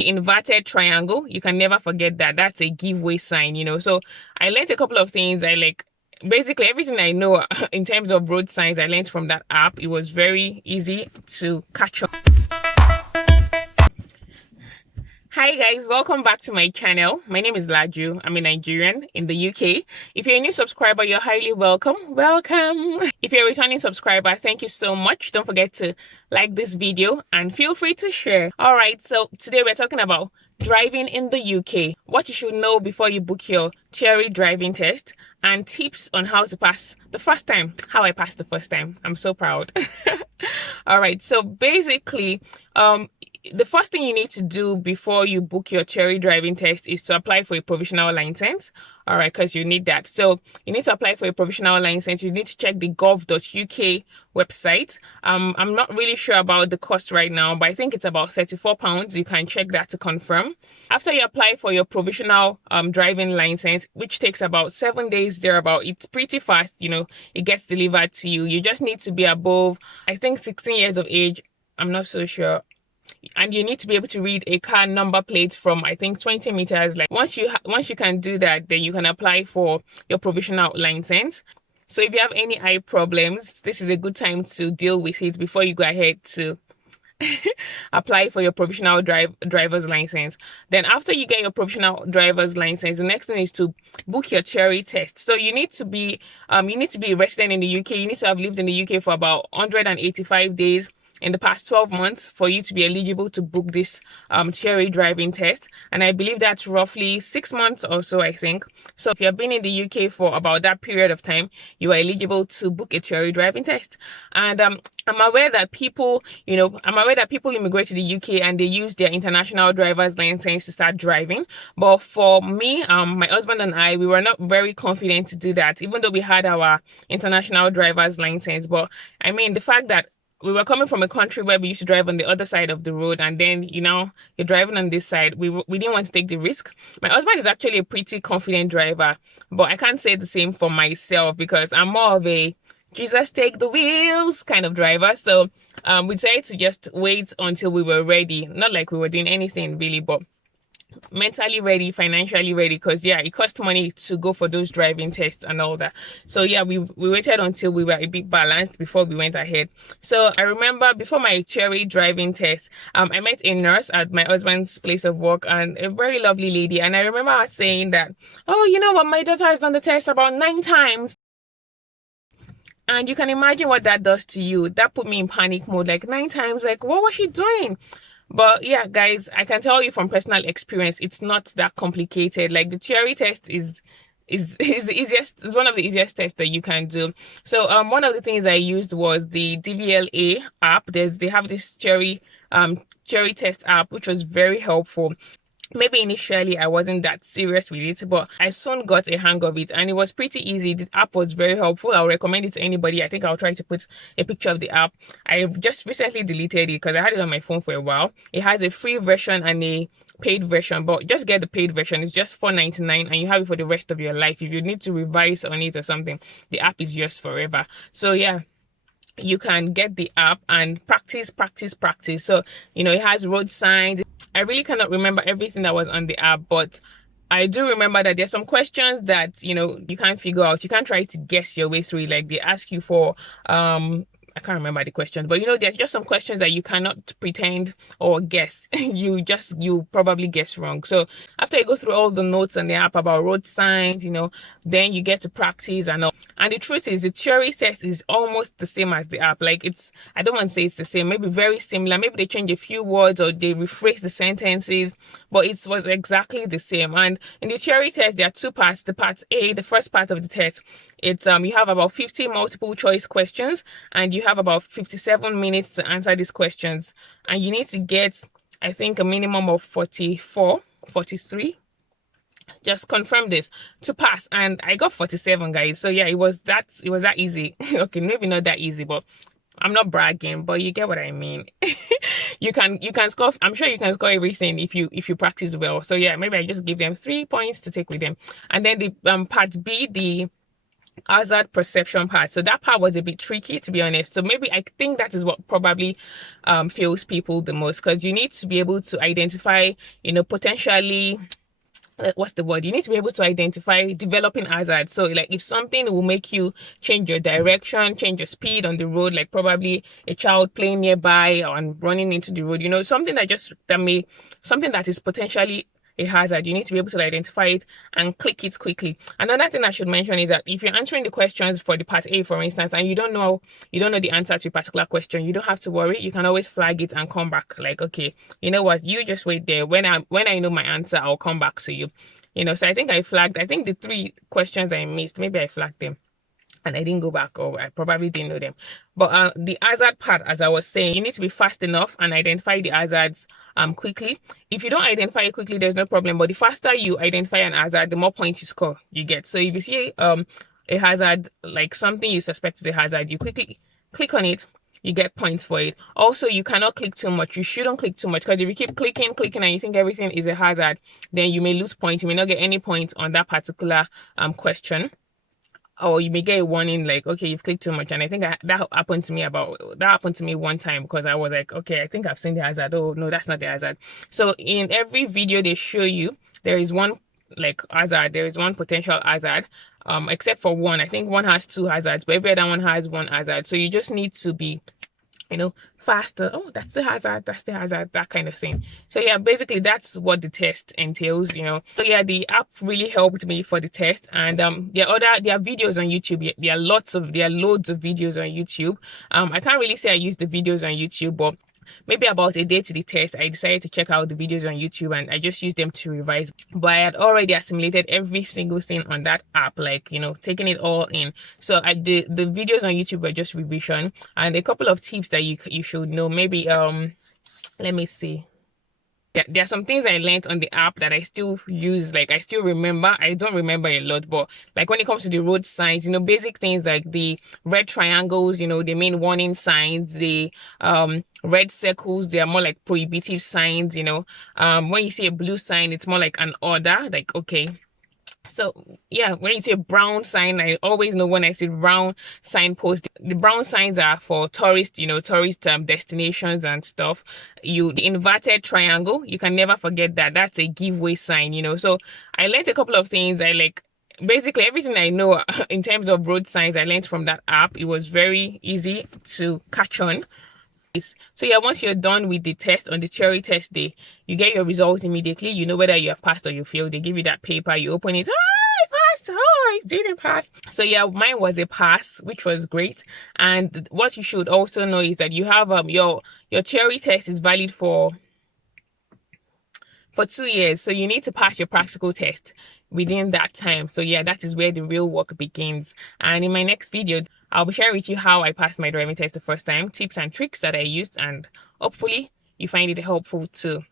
inverted triangle, you can never forget that. That's a giveaway sign, you know. So I learned a couple of things. I like basically everything I know in terms of road signs, I learned from that app. It was very easy to catch up. Hi guys, welcome back to my channel. My name is Laju. I'm a Nigerian in the UK. If you're a new subscriber, you're highly welcome. If you're a returning subscriber, thank you so much. Don't forget to like this video and feel free to share. All right, so today we're talking about driving in the UK, what you should know before you book your theory driving test, and tips on how to pass the first time. How I passed the first time. I'm so proud. All right, so basically, the first thing you need to do before you book your theory driving test is to apply for a provisional license. All right, because you need that. So you need to apply for a provisional license. You need to check the gov.uk website. I'm not really sure about the cost right now, but I think it's about £34. You can check that to confirm. After you apply for your provisional driving license, which takes about 7 days thereabout, it's pretty fast. You know, it gets delivered to you. You just need to be above, I think, 16 years of age. I'm not so sure. And you need to be able to read a car number plate from, I think, 20 meters. Like once you can do that, then you can apply for your provisional license. So if you have any eye problems, this is a good time to deal with it before you go ahead to apply for your provisional driver's license. Then after you get your provisional driver's license, the next thing is to book your theory test. So you need to be a resident in the UK. You need to have lived in the UK for about 185 days in the past 12 months for you to be eligible to book this theory driving test. And I believe that's roughly 6 months or so, I think. So if you've been in the UK for about that period of time, you are eligible to book a theory driving test. And I'm aware that people immigrate to the UK and they use their international driver's license to start driving. But for me, my husband and I, we were not very confident to do that, even though we had our international driver's license. But I mean, the fact that we were coming from a country where we used to drive on the other side of the road, and then, you know, you're driving on this side. We didn't want to take the risk. My husband is actually a pretty confident driver, but I can't say the same for myself because I'm more of a Jesus take the wheels kind of driver. So we decided to just wait until we were ready. Not like we were doing anything really, but mentally ready, financially ready, because yeah, it cost money to go for those driving tests and all that. So yeah, we waited until we were a bit balanced before we went ahead. So I remember before my theory driving test, I met a nurse at my husband's place of work, and a very lovely lady. And I remember her saying that, oh, you know what, my daughter has done the test about 9 times. And you can imagine what that does to you. That put me in panic mode, like 9 times, like what was she doing? But yeah, guys, I can tell you from personal experience, it's not that complicated. Like the theory test is the easiest. It's one of the easiest tests that you can do. So one of the things I used was the DVLA app. They have this theory test app, which was very helpful. Maybe initially I wasn't that serious with it, but I soon got a hang of it and it was pretty easy. The app was very helpful. I'll recommend it to anybody. I think I'll try to put a picture of the app. I just recently deleted it because I had it on my phone for a while. It has a free version and a paid version, but just get the paid version. It's just $4.99 and you have it for the rest of your life. If you need to revise on it or something, the app is yours forever. So yeah, you can get the app and practice. So, you know, it has road signs. I really cannot remember everything that was on the app, but I do remember that there's some questions that, you know, you can't figure out. You can't try to guess your way through it. Like they ask you for I can't remember the questions, but you know, there's just some questions that you cannot pretend or guess. you probably guess wrong. So after you go through all the notes on the app about road signs, you know, then you get to practice and all. And the truth is, the theory test is almost the same as the app. Like I don't want to say it's the same, maybe very similar. Maybe they change a few words or they rephrase the sentences, but it was exactly the same. And in the theory test, there are 2 parts. The part A, the first part of the test, it's you have about 50 multiple choice questions and you have about 57 minutes to answer these questions. And you need to get, I think, a minimum of 43. Just confirm this to pass, and I got 47, guys. So yeah, it was that easy. Okay, maybe not that easy, but I'm not bragging, but you get what I mean. you can score. I'm sure you can score everything if you practice well. So yeah, maybe I just give them 3 points to take with them. And then the part B, hazard perception part. So that part was a bit tricky, to be honest. So maybe I think that is what probably fails people the most, because you need to be able to identify, potentially, what's the word, you need to be able to identify developing hazards. So like if something will make you change your direction, change your speed on the road, like probably a child playing nearby or running into the road, something something that is potentially a hazard, you need to be able to identify it and click it quickly. Another thing I should mention is that if you're answering the questions for the part A, for instance, and you don't know the answer to a particular question, you don't have to worry. You can always flag it and come back. Like, okay, you know what, you just wait there. When I know my answer, I'll come back to you. So I think the 3 questions I missed, maybe I flagged them and I didn't go back, or I probably didn't know them. But the hazard part, as I was saying, you need to be fast enough and identify the hazards quickly. If you don't identify it quickly, there's no problem. But the faster you identify an hazard, the more points you get. So if you see a hazard, like something you suspect is a hazard, you quickly click on it, you get points for it. Also, you cannot click too much. You shouldn't click too much, because if you keep clicking and you think everything is a hazard, then you may lose points. You may not get any points on that particular question. Or you may get a warning like, okay, you've clicked too much. And I think that happened to me one time, because I was like, okay, I think I've seen the hazard. Oh no, that's not the hazard. So in every video they show you, there is one hazard, there is one potential hazard, except for one. I think one has 2 hazards, but every other one has 1 hazard. So you just need to be faster. Oh, that's the hazard, that kind of thing. So yeah, basically that's what the test entails. So yeah, the app really helped me for the test. And there are videos on YouTube. There are loads of videos on YouTube. I can't really say I use the videos on YouTube, but maybe about a day to the test, I decided to check out the videos on YouTube, and I just used them to revise. But I had already assimilated every single thing on that app, taking it all in. So the videos on YouTube were just revision, and a couple of tips that you should know. Maybe let me see. Yeah, there are some things I learned on the app that I still use. I still remember. I don't remember a lot, but when it comes to the road signs, basic things like the red triangles, they mean warning signs. The red circles, they are more like prohibitive signs. When you see a blue sign, it's more like an order. Like, okay. So yeah, when you see a brown sign, I always know when I see brown signpost, the brown signs are for tourist destinations and stuff. The inverted triangle, you can never forget that. That's a giveaway sign. So I learned a couple of things. Basically everything I know in terms of road signs, I learned from that app. It was very easy to catch on. So yeah, once you're done with the test on the theory test day, you get your results immediately. You know whether you have passed or you failed. They give you that paper, you open it. I passed. Oh, I didn't pass. So yeah, mine was a pass, which was great. And what you should also know is that you have your theory test is valid for 2 years. So you need to pass your practical test within that time. So yeah, that is where the real work begins. And in my next video, I'll be sharing with you how I passed my driving test the first time, tips and tricks that I used, and hopefully you find it helpful too.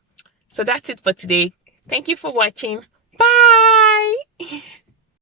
So that's it for today. Thank you for watching. Bye.